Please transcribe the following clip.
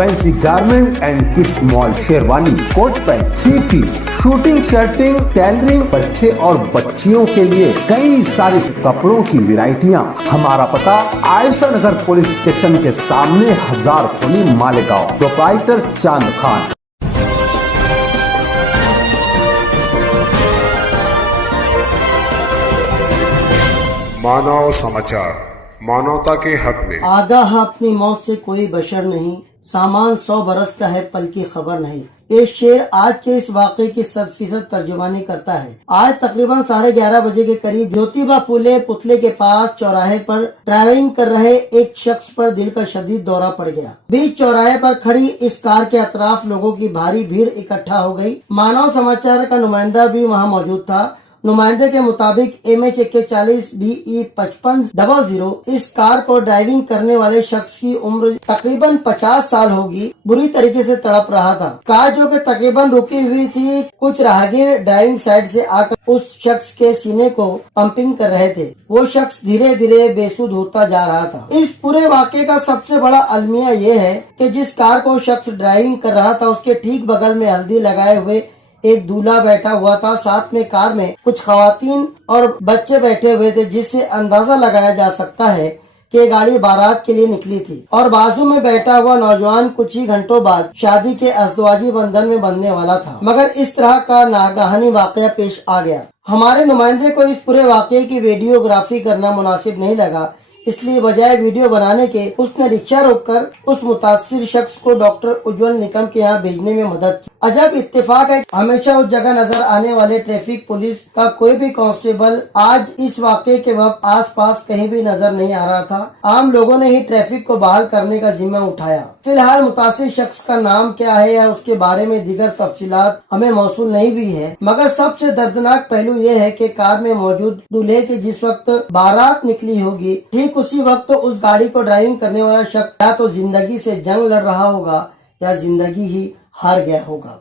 Fancy garment and kids mall, sherwani, coat pant, 3 piece, shooting, shirting, tailoring, बच्चे और बच्चियों के लिए कई सारे कपड़ों की वैरायटियां। हमारा पता आयशा नगर पुलिस स्टेशन के सामने, हजार खोली, मालेगांव। प्रोप्राइटर चांद खान। मानव समाचार, मानवता के हक में। आगाह अपनी मौत से कोई बशर नहीं, सामान 100 बरस का है, पल की खबर नहीं। ये शेर आज के इस वाक़े की 100% तर्जुमानी करता है। आज तकरीबन 11:30 बजे के करीब ज्योतिबा फूले पुतले के पास चौराहे पर ड्राइविंग कर रहे एक शख्स पर दिल का शदीद दौरा पड़ गया। बीच चौराहे पर खड़ी इस कार के अतराफ लोगों की भारी भीड़ इकट्ठा हो गई। मानव समाचार का नुमाइंदा भी वहाँ मौजूद था। नुमाइंदे के मुताबिक MH41 BE 5500 इस कार को ड्राइविंग करने वाले शख्स की उम्र तकरीबन 50 साल होगी, बुरी तरीके से तड़प रहा था। कार जो कि तकरीबन रुकी हुई थी, कुछ राहगीर ड्राइविंग साइड से आकर उस शख्स के सीने को पंपिंग कर रहे थे। वो शख्स धीरे धीरे बेसुध होता जा रहा था। इस पूरे वाक़े का सबसे बड़ा अलमिया ये है कि जिस कार को शख्स ड्राइविंग कर रहा था, उसके ठीक बगल में हल्दी लगाए हुए एक दूल्हा बैठा हुआ था। साथ में कार में कुछ खवातीन और बच्चे बैठे हुए थे, जिससे अंदाजा लगाया जा सकता है कि गाड़ी बारात के लिए निकली थी। और बाजू में बैठा हुआ नौजवान कुछ ही घंटों बाद शादी के अज़दवाजी बंधन में बंधने वाला था। मगर इस तरह का नागहानी वाकया पेश आ गया। हमारे नुमाइंदे को इस पूरे वाकये की वीडियोग्राफी करना मुनासिब नहीं लगा, इसलिए बजाय वीडियो बनाने के उसने रिक्शा रोककर उस मुतासिर शख्स को डॉक्टर उज्जवल निकम के यहाँ भेजने में मदद की। अजब इत्तेफाक है, हमेशा उस जगह नजर आने वाले ट्रैफिक पुलिस का कोई भी कांस्टेबल आज इस वाक़े के वक्त आसपास कहीं भी नजर नहीं आ रहा था। आम लोगों ने ही ट्रैफिक को बहाल करने का जिम्मा उठाया। फिलहाल मुतासिर शख्स का नाम क्या है या उसके बारे में दीगर तफसीलात हमें मौसूल नहीं हुई है, मगर सबसे दर्दनाक पहलू ये है कि कार में मौजूद दूल्हे की जिस वक्त बारात निकली होगी, ठीक उसी वक्त उस गाड़ी को ड्राइविंग करने वाला शख्स या तो जिंदगी से जंग लड़ रहा होगा या जिंदगी ही हार गया होगा।